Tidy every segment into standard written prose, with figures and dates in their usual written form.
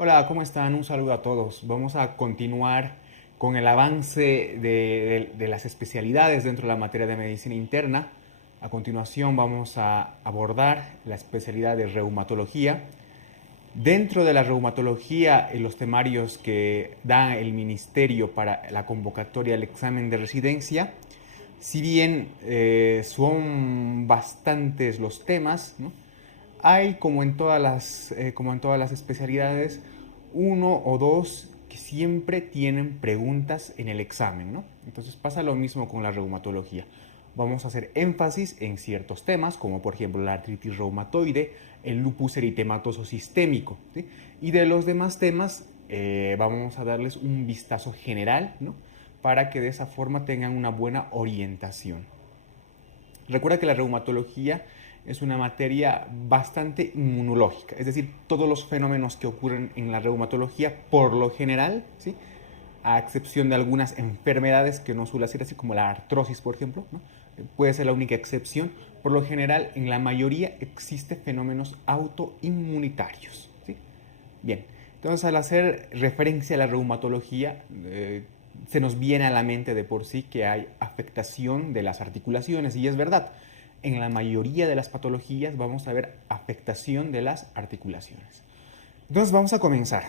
Hola, ¿cómo están? Un saludo a todos. Vamos a continuar con el avance de las especialidades dentro de la materia de medicina interna. A continuación vamos a abordar la especialidad de reumatología. Dentro de la reumatología, en los temarios que da el ministerio para la convocatoria del examen de residencia, si bien son bastantes los temas, ¿no? Hay, como en todas las especialidades, uno o dos que siempre tienen preguntas en el examen, ¿no? Entonces pasa lo mismo con la reumatología. Vamos a hacer énfasis en ciertos temas, como por ejemplo la artritis reumatoide, el lupus eritematoso sistémico, ¿sí? Y de los demás temas vamos a darles un vistazo general, ¿no? Para que de esa forma tengan una buena orientación. Recuerda que la reumatología es una materia bastante inmunológica, es decir, todos los fenómenos que ocurren en la reumatología, por lo general, ¿sí? A excepción de algunas enfermedades que no suele ser así, como la artrosis, por ejemplo, ¿no? Puede ser la única excepción. Por lo general, en la mayoría existen fenómenos autoinmunitarios, ¿sí? Bien, entonces al hacer referencia a la reumatología, se nos viene a la mente de por sí que hay afectación de las articulaciones, y es verdad, en la mayoría de las patologías vamos a ver afectación de las articulaciones. Entonces vamos a comenzar.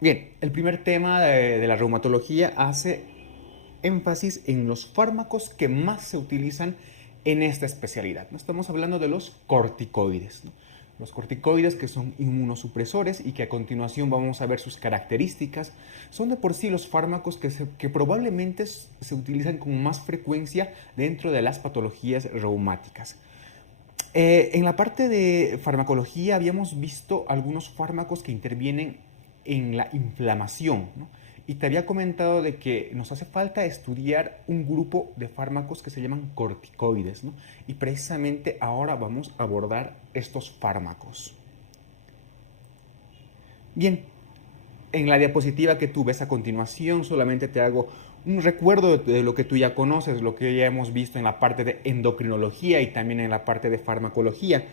Bien, el primer tema de la reumatología hace énfasis en los fármacos que más se utilizan en esta especialidad. ¿No? Estamos hablando de los corticoides, ¿no? Los corticoides, que son inmunosupresores y que a continuación vamos a ver sus características, son de por sí los fármacos que probablemente se utilizan con más frecuencia dentro de las patologías reumáticas. En la parte de farmacología habíamos visto algunos fármacos que intervienen en la inflamación, ¿no? Y te había comentado de que nos hace falta estudiar un grupo de fármacos que se llaman corticoides, ¿no? Y precisamente ahora vamos a abordar estos fármacos. Bien, en la diapositiva que tú ves a continuación solamente te hago un recuerdo de lo que tú ya conoces, lo que ya hemos visto en la parte de endocrinología y también en la parte de farmacología.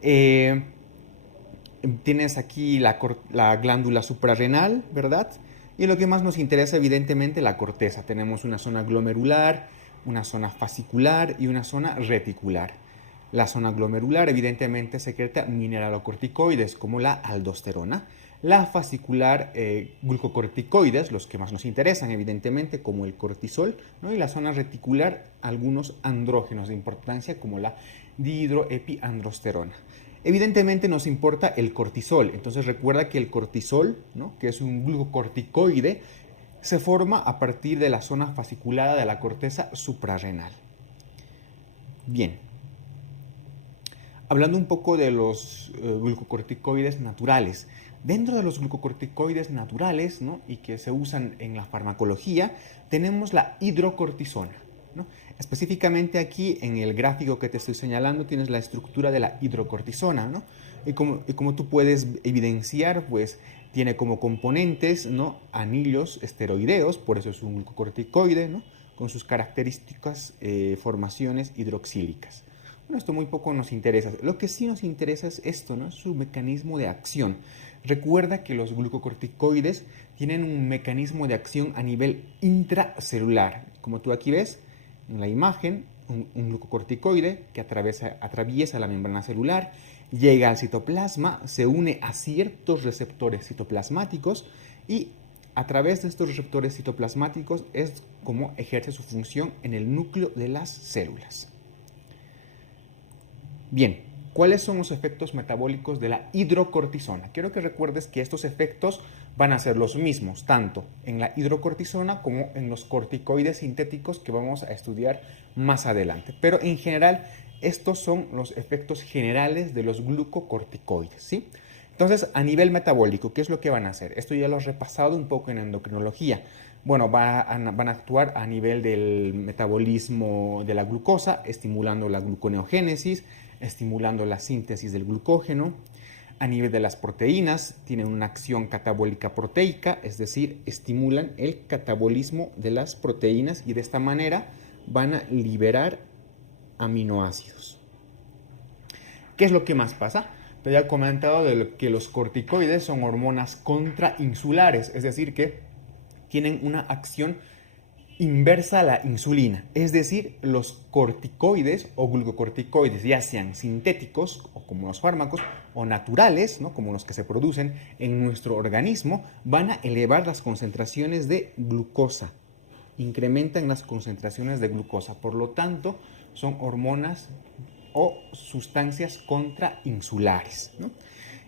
Eh, Tienes aquí la glándula suprarrenal, ¿verdad? Y lo que más nos interesa, evidentemente, la corteza. Tenemos una zona glomerular, una zona fascicular y una zona reticular. La zona glomerular, evidentemente, secreta mineralocorticoides como la aldosterona. La fascicular, glucocorticoides, los que más nos interesan, evidentemente, como el cortisol, ¿no? Y la zona reticular, algunos andrógenos de importancia como la dihidroepiandrosterona. Evidentemente nos importa el cortisol, entonces recuerda que el cortisol, ¿no? Que es un glucocorticoide, se forma a partir de la zona fasciculada de la corteza suprarrenal. Bien, hablando un poco de los glucocorticoides naturales. Dentro de los glucocorticoides naturales, ¿no? Y que se usan en la farmacología, tenemos la hidrocortisona, ¿no? Específicamente aquí en el gráfico que te estoy señalando tienes la estructura de la hidrocortisona, ¿no? Y como tú puedes evidenciar, pues tiene como componentes, ¿no? Anillos esteroideos, por eso es un glucocorticoide, ¿no? Con sus características formaciones hidroxílicas. Bueno, esto muy poco nos interesa. Lo que sí nos interesa es esto, ¿no? Su mecanismo de acción. Recuerda que los glucocorticoides tienen un mecanismo de acción a nivel intracelular. Como tú aquí ves en la imagen, un glucocorticoide que atraviesa la membrana celular, llega al citoplasma, se une a ciertos receptores citoplasmáticos y a través de estos receptores citoplasmáticos es como ejerce su función en el núcleo de las células. Bien, ¿cuáles son los efectos metabólicos de la hidrocortisona? Quiero que recuerdes que estos efectos van a ser los mismos, tanto en la hidrocortisona como en los corticoides sintéticos que vamos a estudiar más adelante. Pero en general, estos son los efectos generales de los glucocorticoides, ¿sí? Entonces, a nivel metabólico, ¿qué es lo que van a hacer? Esto ya lo he repasado un poco en endocrinología. Bueno, van a actuar a nivel del metabolismo de la glucosa, estimulando la gluconeogénesis, estimulando la síntesis del glucógeno. A nivel de las proteínas, tienen una acción catabólica proteica, es decir, estimulan el catabolismo de las proteínas y de esta manera van a liberar aminoácidos. ¿Qué es lo que más pasa? Te había comentado que los corticoides son hormonas contrainsulares, es decir, que tienen una acción inversa a la insulina. Es decir, los corticoides o glucocorticoides, ya sean sintéticos o como los fármacos, o naturales, ¿no? Como los que se producen en nuestro organismo, van a elevar las concentraciones de glucosa, incrementan las concentraciones de glucosa. Por lo tanto, son hormonas o sustancias contrainsulares, ¿no?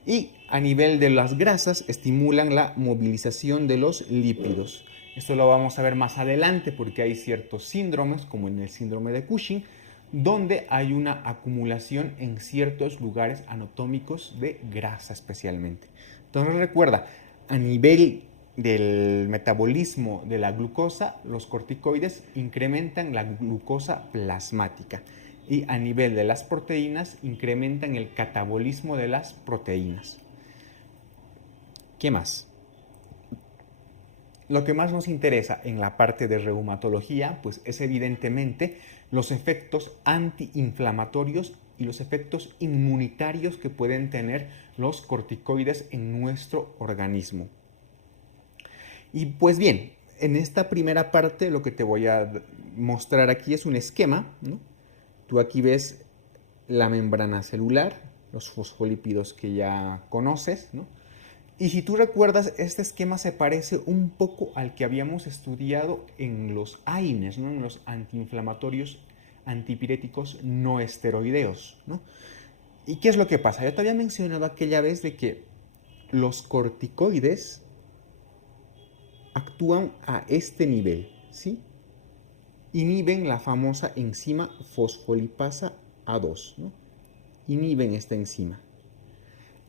Y a nivel de las grasas estimulan la movilización de los lípidos. Esto lo vamos a ver más adelante porque hay ciertos síndromes, como en el síndrome de Cushing, donde hay una acumulación en ciertos lugares anatómicos de grasa especialmente. Entonces recuerda, a nivel del metabolismo de la glucosa, los corticoides incrementan la glucosa plasmática y a nivel de las proteínas incrementan el catabolismo de las proteínas. ¿Qué más? Lo que más nos interesa en la parte de reumatología, pues es evidentemente los efectos antiinflamatorios y los efectos inmunitarios que pueden tener los corticoides en nuestro organismo. Y pues bien, en esta primera parte lo que te voy a mostrar aquí es un esquema, ¿no? Tú aquí ves la membrana celular, los fosfolípidos que ya conoces, ¿no? Y si tú recuerdas, este esquema se parece un poco al que habíamos estudiado en los AINES, ¿no? En los antiinflamatorios antipiréticos no esteroideos, ¿no? ¿Y qué es lo que pasa? Yo te había mencionado aquella vez de que los corticoides actúan a este nivel, ¿sí? Inhiben la famosa enzima fosfolipasa A2, ¿no? Inhiben esta enzima.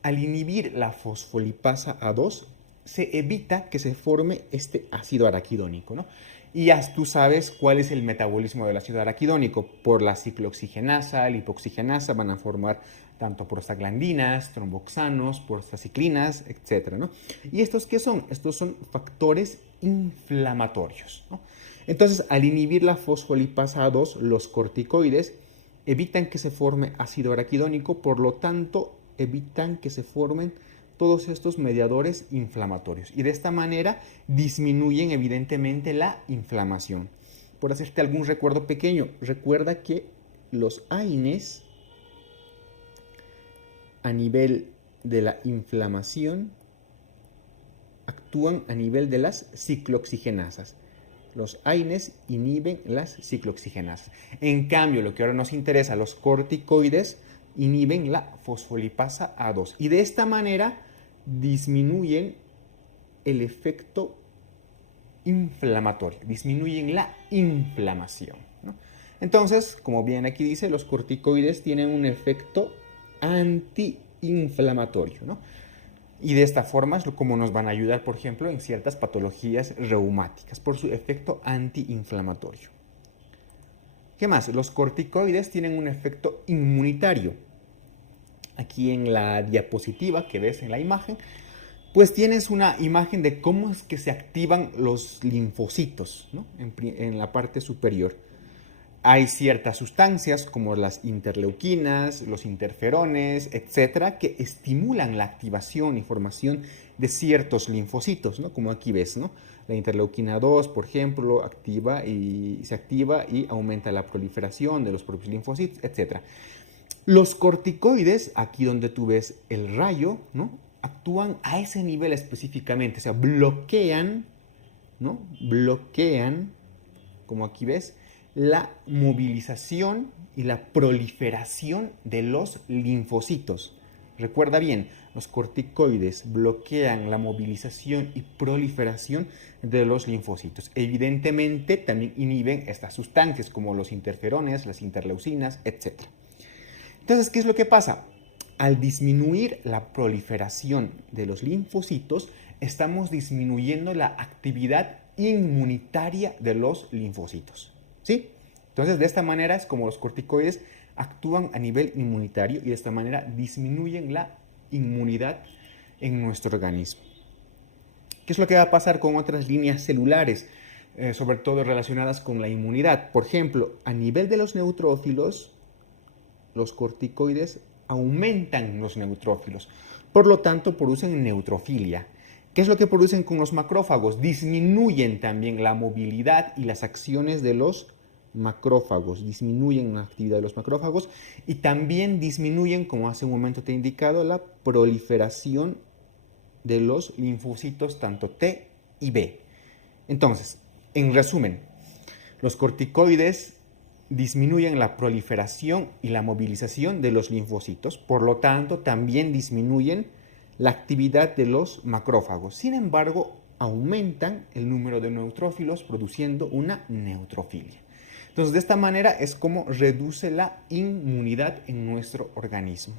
Al inhibir la fosfolipasa A2, se evita que se forme este ácido araquidónico, ¿no? Y ya tú sabes cuál es el metabolismo del ácido araquidónico. Por la ciclooxigenasa, lipoxigenasa, van a formar tanto prostaglandinas, tromboxanos, prostaciclinas, etc., ¿no? ¿Y estos qué son? Estos son factores inflamatorios, ¿no? Entonces, al inhibir la fosfolipasa A2, los corticoides evitan que se forme ácido araquidónico, por lo tanto, evitan que se formen todos estos mediadores inflamatorios y de esta manera disminuyen evidentemente la inflamación. Por hacerte algún recuerdo pequeño, recuerda que los AINES a nivel de la inflamación actúan a nivel de las ciclooxigenasas. Los AINES inhiben las ciclooxigenasas. En cambio, lo que ahora nos interesa, los corticoides inhiben la fosfolipasa A2 y de esta manera disminuyen el efecto inflamatorio, disminuyen la inflamación, ¿no? Entonces, como bien aquí dice, los corticoides tienen un efecto antiinflamatorio, ¿no? Y de esta forma es como nos van a ayudar, por ejemplo, en ciertas patologías reumáticas, por su efecto antiinflamatorio. ¿Qué más? Los corticoides tienen un efecto inmunitario. Aquí en la diapositiva que ves en la imagen, pues tienes una imagen de cómo es que se activan los linfocitos, ¿no? En la parte superior. Hay ciertas sustancias como las interleuquinas, los interferones, etcétera, que estimulan la activación y formación de ciertos linfocitos, ¿no? Como aquí ves, ¿no? La interleuquina 2, por ejemplo, se activa y aumenta la proliferación de los propios linfocitos, etcétera. Los corticoides, aquí donde tú ves el rayo, ¿no? Actúan a ese nivel específicamente, o sea, bloquean, ¿no? Bloquean, como aquí ves, la movilización y la proliferación de los linfocitos. Recuerda bien, los corticoides bloquean la movilización y proliferación de los linfocitos. Evidentemente, también inhiben estas sustancias como los interferones, las interleucinas, etc. Entonces, ¿qué es lo que pasa? Al disminuir la proliferación de los linfocitos, estamos disminuyendo la actividad inmunitaria de los linfocitos, ¿sí? Entonces, de esta manera es como los corticoides actúan a nivel inmunitario y de esta manera disminuyen la inmunidad en nuestro organismo. ¿Qué es lo que va a pasar con otras líneas celulares, sobre todo relacionadas con la inmunidad? Por ejemplo, a nivel de los neutrófilos, los corticoides aumentan los neutrófilos. Por lo tanto, producen neutrofilia. ¿Qué es lo que producen con los macrófagos? Disminuyen también la movilidad y las acciones de los macrófagos, disminuyen la actividad de los macrófagos y también disminuyen, como hace un momento te he indicado, la proliferación de los linfocitos tanto T y B. Entonces, en resumen, los corticoides disminuyen la proliferación y la movilización de los linfocitos, por lo tanto, también disminuyen la actividad de los macrófagos. Sin embargo, aumentan el número de neutrófilos produciendo una neutrofilia. Entonces, de esta manera es como reduce la inmunidad en nuestro organismo.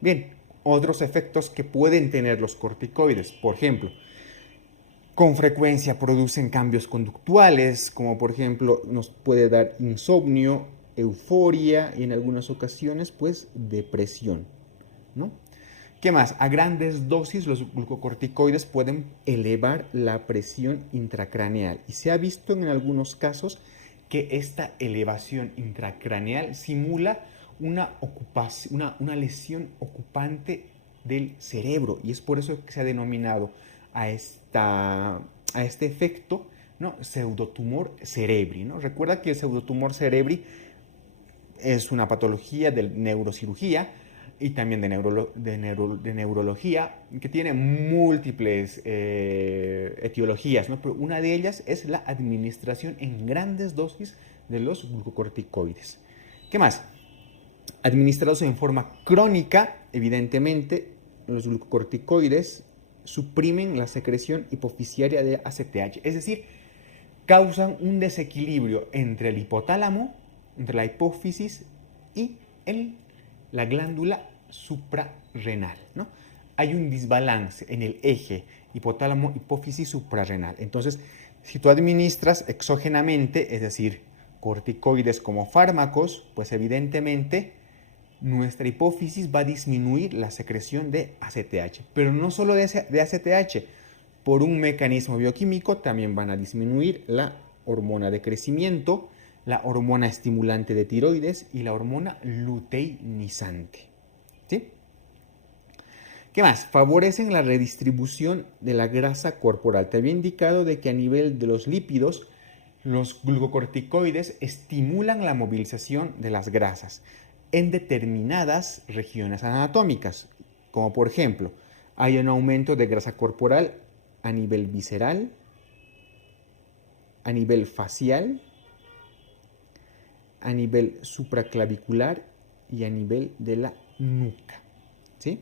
Bien, otros efectos que pueden tener los corticoides, por ejemplo, con frecuencia producen cambios conductuales, como por ejemplo nos puede dar insomnio, euforia y en algunas ocasiones pues depresión, ¿no? ¿Qué más? A grandes dosis los glucocorticoides pueden elevar la presión intracraneal y se ha visto en algunos casos que esta elevación intracraneal simula una lesión ocupante del cerebro y es por eso que se ha denominado a este efecto, ¿no?, pseudotumor cerebri, ¿no? Recuerda que el pseudotumor cerebri es una patología de neurocirugía y también de neurología que tiene múltiples etiologías, ¿no? Pero una de ellas es la administración en grandes dosis de los glucocorticoides. ¿Qué más? Administrados en forma crónica, evidentemente, los glucocorticoides suprimen la secreción hipofisiaria de ACTH, es decir, causan un desequilibrio entre el hipotálamo, entre la hipófisis y la glándula suprarrenal, ¿no? Hay un desbalance en el eje hipotálamo-hipófisis suprarrenal. Entonces, si tú administras exógenamente, es decir, corticoides como fármacos, pues evidentemente nuestra hipófisis va a disminuir la secreción de ACTH, pero no solo de ACTH, por un mecanismo bioquímico también van a disminuir la hormona de crecimiento, la hormona estimulante de tiroides y la hormona luteinizante. ¿Sí? ¿Qué más? Favorecen la redistribución de la grasa corporal. Te había indicado de que a nivel de los lípidos, los glucocorticoides estimulan la movilización de las grasas en determinadas regiones anatómicas, como por ejemplo, hay un aumento de grasa corporal a nivel visceral, a nivel facial, a nivel supraclavicular y a nivel de la nuca, ¿sí?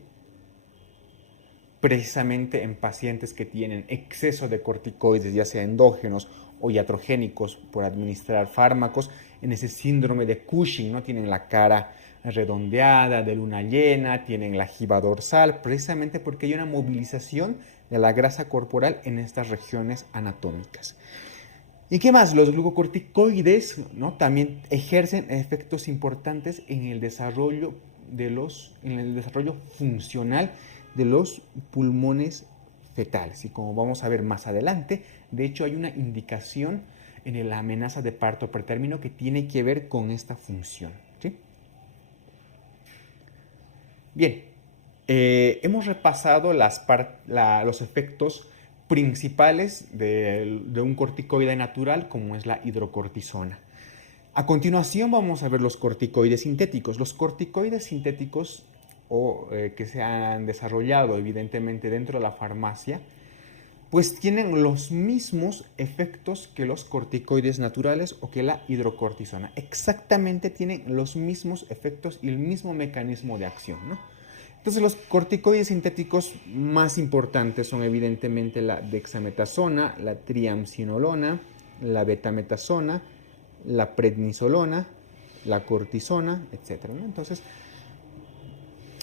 Precisamente en pacientes que tienen exceso de corticoides, ya sea endógenos o iatrogénicos por administrar fármacos, en ese síndrome de Cushing, ¿no? Tienen la cara redondeada, de luna llena, tienen la jiba dorsal, precisamente porque hay una movilización de la grasa corporal en estas regiones anatómicas. ¿Y qué más? Los glucocorticoides, ¿no?, también ejercen efectos importantes en el desarrollo funcional de los pulmones fetales. Y como vamos a ver más adelante, de hecho hay una indicación en la amenaza de parto pretérmino que tiene que ver con esta función, ¿sí? Bien, hemos repasado los efectos principales de un corticoide natural como es la hidrocortisona. A continuación vamos a ver los corticoides sintéticos. Los corticoides sintéticos que se han desarrollado evidentemente dentro de la farmacia, pues tienen los mismos efectos que los corticoides naturales o que la hidrocortisona. Exactamente tienen los mismos efectos y el mismo mecanismo de acción, ¿no? Entonces los corticoides sintéticos más importantes son evidentemente la dexametasona, la triamcinolona, la betametasona, la prednisolona, la cortisona, etc., ¿no? Entonces,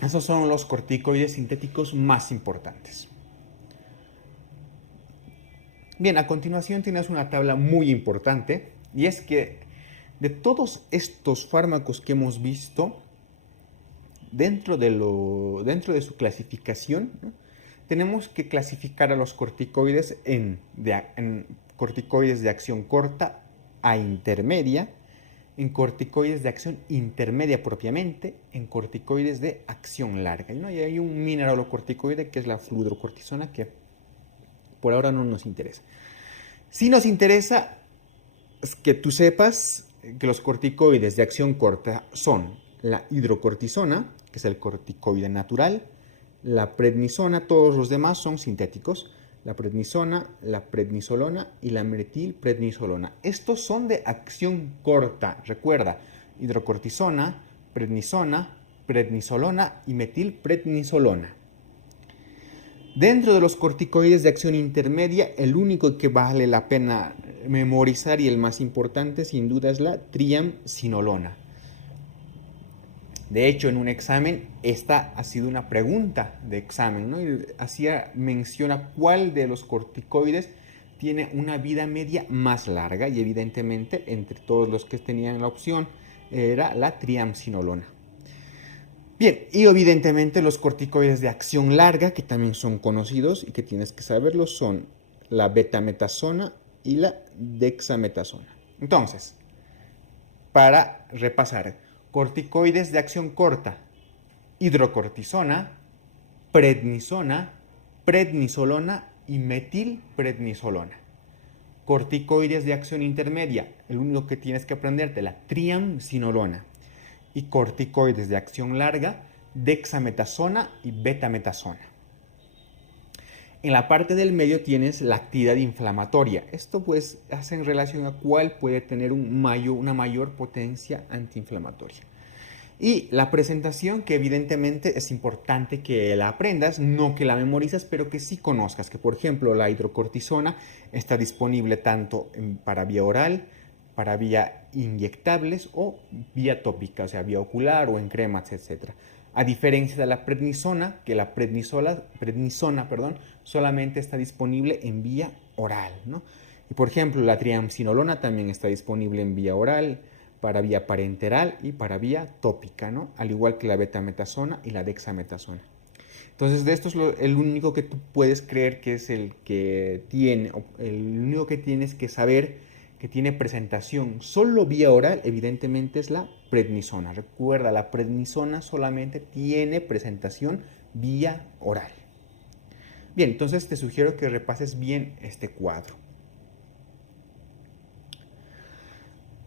esos son los corticoides sintéticos más importantes. Bien, a continuación tienes una tabla muy importante y es que de todos estos fármacos que hemos visto, dentro de su clasificación, ¿no?, tenemos que clasificar a los corticoides en corticoides de acción corta a intermedia en corticoides de acción intermedia propiamente, en corticoides de acción larga, ¿no? Y hay un mineralocorticoide que es la fludrocortisona que por ahora no nos interesa. Sí nos interesa que tú sepas que los corticoides de acción corta son la hidrocortisona, que es el corticoide natural, la prednisona, todos los demás son sintéticos, la prednisona, la prednisolona y la metilprednisolona. Estos son de acción corta, recuerda, hidrocortisona, prednisona, prednisolona y metilprednisolona. Dentro de los corticoides de acción intermedia, el único que vale la pena memorizar y el más importante sin duda es la triamcinolona. De hecho, en un examen, esta ha sido una pregunta de examen, ¿no? Y hacía mención a cuál de los corticoides tiene una vida media más larga y evidentemente entre todos los que tenían la opción era la triamcinolona. Bien, y evidentemente los corticoides de acción larga, que también son conocidos y que tienes que saberlo, son la betametasona y la dexametasona. Entonces, para repasar, corticoides de acción corta, hidrocortisona, prednisona, prednisolona y metilprednisolona. Corticoides de acción intermedia, el único que tienes que aprenderte, la triamcinolona. Y corticoides de acción larga, dexametasona y betametasona. En la parte del medio tienes la actividad inflamatoria. Esto pues hace en relación a cuál puede tener una mayor potencia antiinflamatoria. Y la presentación, que evidentemente es importante que la aprendas, no que la memorices, pero que sí conozcas. Que por ejemplo la hidrocortisona está disponible tanto para vía oral, para vía inyectables o vía tópica, o sea, vía ocular o en cremas, etc. A diferencia de la prednisona, que la prednisona, solamente está disponible en vía oral, ¿no? Y por ejemplo, la triamcinolona también está disponible en vía oral, para vía parenteral y para vía tópica, ¿no? Al igual que la betametasona y la dexametasona. Entonces, de esto es el único que tú puedes creer que es el que tiene, el único que tienes que saber que tiene presentación solo vía oral, evidentemente es la prednisona. Recuerda, la prednisona solamente tiene presentación vía oral. Bien, entonces te sugiero que repases bien este cuadro.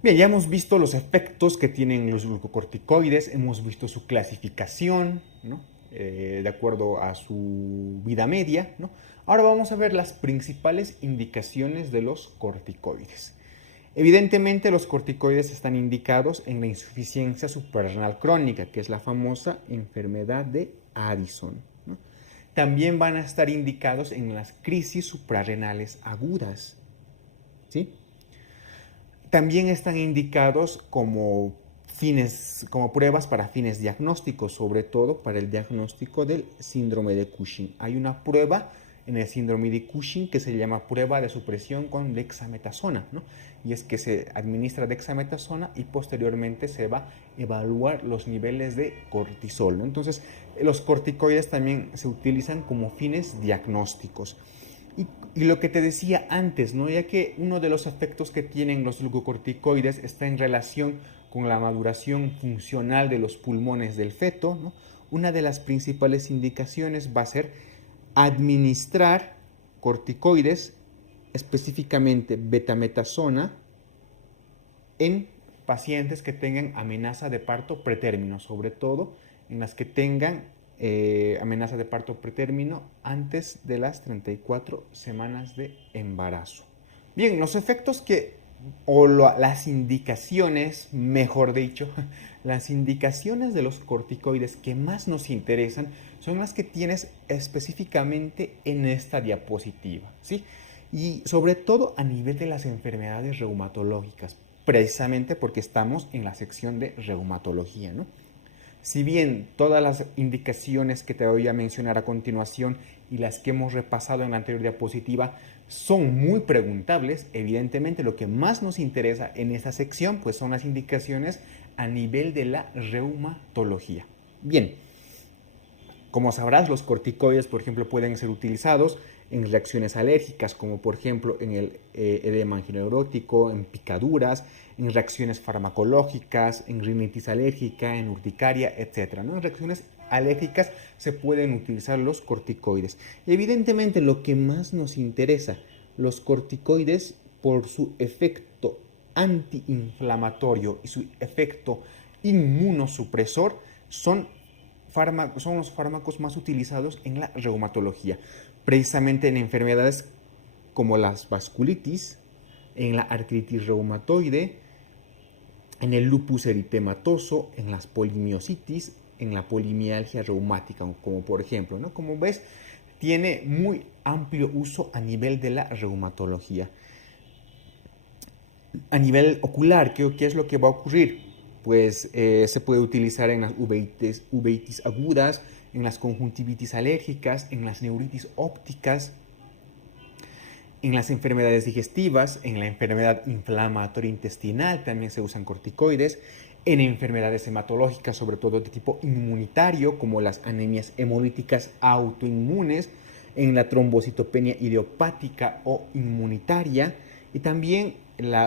Bien, ya hemos visto los efectos que tienen los glucocorticoides, hemos visto su clasificación, ¿no? De acuerdo a su vida media, ¿no? Ahora vamos a ver las principales indicaciones de los corticoides. Evidentemente los corticoides están indicados en la insuficiencia suprarrenal crónica, que es la famosa enfermedad de Addison, ¿no? También van a estar indicados en las crisis suprarrenales agudas, ¿sí? También están indicados como pruebas para fines diagnósticos, sobre todo para el diagnóstico del síndrome de Cushing. Hay una prueba en el síndrome de Cushing que se llama prueba de supresión con dexametasona, ¿no? Y es que se administra dexametasona y posteriormente se va a evaluar los niveles de cortisol, ¿no? Entonces, los corticoides también se utilizan como fines diagnósticos. Y lo que te decía antes, ¿no? Ya que uno de los efectos que tienen los glucocorticoides está en relación con la maduración funcional de los pulmones del feto, ¿no? Una de las principales indicaciones va a ser administrar corticoides, específicamente betametasona, en pacientes que tengan amenaza de parto pretérmino, sobre todo en las que tengan amenaza de parto pretérmino antes de las 34 semanas de embarazo. Bien, los efectos las indicaciones, mejor dicho, las indicaciones de los corticoides que más nos interesan son las que tienes específicamente en esta diapositiva, ¿sí? Y sobre todo a nivel de las enfermedades reumatológicas, precisamente porque estamos en la sección de reumatología, ¿no? Si bien todas las indicaciones que te voy a mencionar a continuación y las que hemos repasado en la anterior diapositiva son muy preguntables, evidentemente lo que más nos interesa en esta sección pues son las indicaciones a nivel de la reumatología. Bien, como sabrás, los corticoides, por ejemplo, pueden ser utilizados en reacciones alérgicas, como por ejemplo en el edema angineurótico, en picaduras, en reacciones farmacológicas, en rinitis alérgica, en urticaria, etc., ¿no? En reacciones alérgicas se pueden utilizar los corticoides. Evidentemente, lo que más nos interesa, los corticoides, por su efecto antiinflamatorio y su efecto inmunosupresor, son los fármacos más utilizados en la reumatología, precisamente en enfermedades como las vasculitis, en la artritis reumatoide, en el lupus eritematoso, en las polimiositis, en la polimialgia reumática, como por ejemplo, ¿no? Como ves, tiene muy amplio uso a nivel de la reumatología. A nivel ocular, ¿qué es lo que va a ocurrir? Pues se puede utilizar en las uveitis agudas, en las conjuntivitis alérgicas, en las neuritis ópticas, en las enfermedades digestivas, en la enfermedad inflamatoria intestinal también se usan corticoides, en enfermedades hematológicas, sobre todo de tipo inmunitario, como las anemias hemolíticas autoinmunes, en la trombocitopenia idiopática o inmunitaria, y también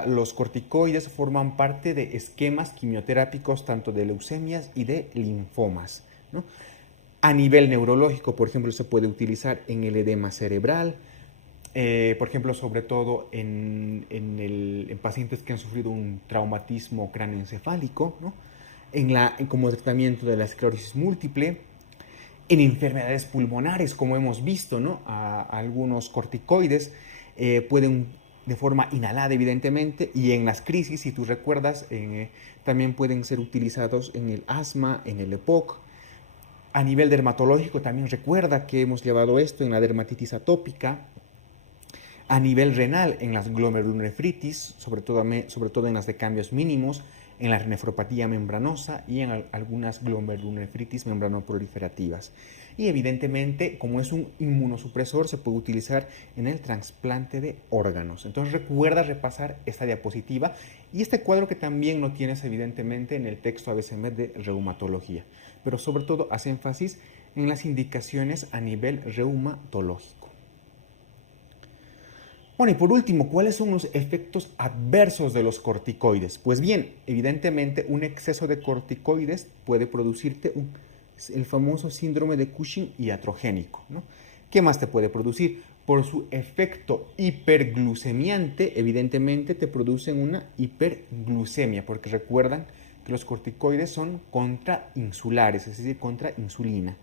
los corticoides forman parte de esquemas quimioterápicos tanto de leucemias y de linfomas, ¿no? A nivel neurológico, por ejemplo, se puede utilizar en el edema cerebral, por ejemplo, sobre todo en pacientes que han sufrido un traumatismo cráneoencefálico, ¿no? Como tratamiento de la esclerosis múltiple, en enfermedades pulmonares, como hemos visto, ¿no? Algunos corticoides pueden, de forma inhalada, evidentemente, y en las crisis, si tú recuerdas, también pueden ser utilizados en el asma, en el EPOC. A nivel dermatológico, también recuerda que hemos llevado esto en la dermatitis atópica. A nivel renal, en las glomerulonefritis, sobre todo en las de cambios mínimos, en la nefropatía membranosa y en algunas glomerulonefritis membranoproliferativas. Y evidentemente, como es un inmunosupresor, se puede utilizar en el trasplante de órganos. Entonces recuerda repasar esta diapositiva y este cuadro que también lo tienes evidentemente en el texto ABCM de reumatología. Pero sobre todo hace énfasis en las indicaciones a nivel reumatológico. Bueno, y por último, ¿cuáles son los efectos adversos de los corticoides? Pues bien, evidentemente un exceso de corticoides puede producirte el famoso síndrome de Cushing iatrogénico, ¿no? ¿Qué más te puede producir? Por su efecto hiperglucemiante, evidentemente te producen una hiperglucemia, porque recuerdan que los corticoides son contrainsulares, es decir, contra insulina.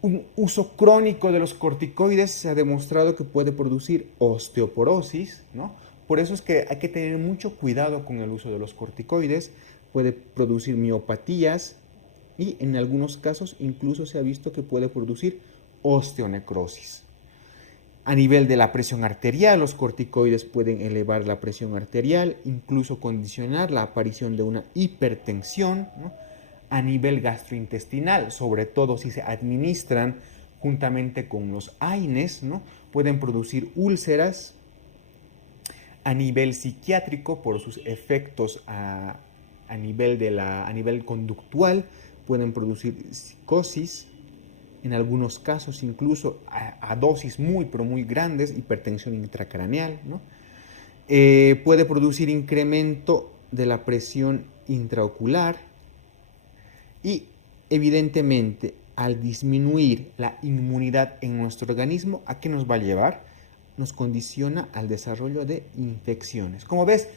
Un uso crónico de los corticoides se ha demostrado que puede producir osteoporosis, ¿no? Por eso es que hay que tener mucho cuidado con el uso de los corticoides. Puede producir miopatías y en algunos casos incluso se ha visto que puede producir osteonecrosis. A nivel de la presión arterial, los corticoides pueden elevar la presión arterial, incluso condicionar la aparición de una hipertensión, ¿no? A nivel gastrointestinal, sobre todo si se administran juntamente con los AINES, ¿no? Pueden producir úlceras. A nivel psiquiátrico, por sus efectos a nivel conductual, pueden producir psicosis, en algunos casos incluso a dosis muy, pero muy grandes, hipertensión intracraneal, ¿no? Puede producir incremento de la presión intraocular. Y evidentemente, al disminuir la inmunidad en nuestro organismo, ¿a qué nos va a llevar? Nos condiciona al desarrollo de infecciones. Como ves,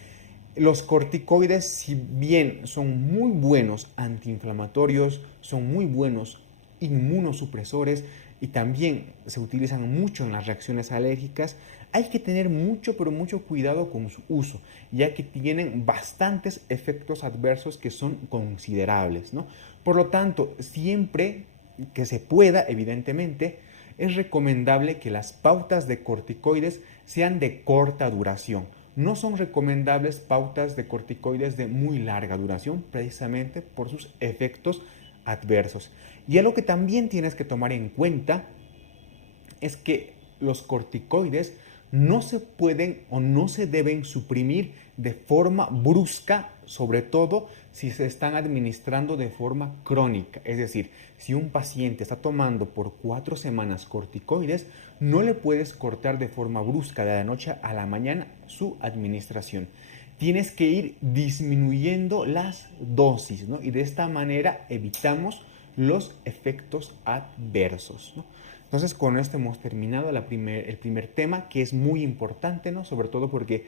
los corticoides, si bien son muy buenos antiinflamatorios, son muy buenos inmunosupresores y también se utilizan mucho en las reacciones alérgicas, hay que tener mucho, pero mucho cuidado con su uso, ya que tienen bastantes efectos adversos que son considerables, ¿no? Por lo tanto, siempre que se pueda, evidentemente, es recomendable que las pautas de corticoides sean de corta duración. No son recomendables pautas de corticoides de muy larga duración, precisamente por sus efectos adversos. Y algo que también tienes que tomar en cuenta es que los corticoides no se pueden o no se deben suprimir de forma brusca, sobre todo si se están administrando de forma crónica. Es decir, si un paciente está tomando por 4 semanas corticoides, no le puedes cortar de forma brusca de la noche a la mañana su administración. Tienes que ir disminuyendo las dosis, ¿no? Y de esta manera evitamos los efectos adversos, ¿no? Entonces, con esto hemos terminado el primer tema, que es muy importante, ¿no? Sobre todo porque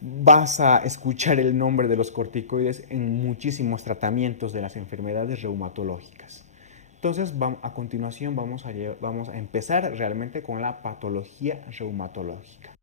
vas a escuchar el nombre de los corticoides en muchísimos tratamientos de las enfermedades reumatológicas. Entonces, a continuación vamos a empezar realmente con la patología reumatológica.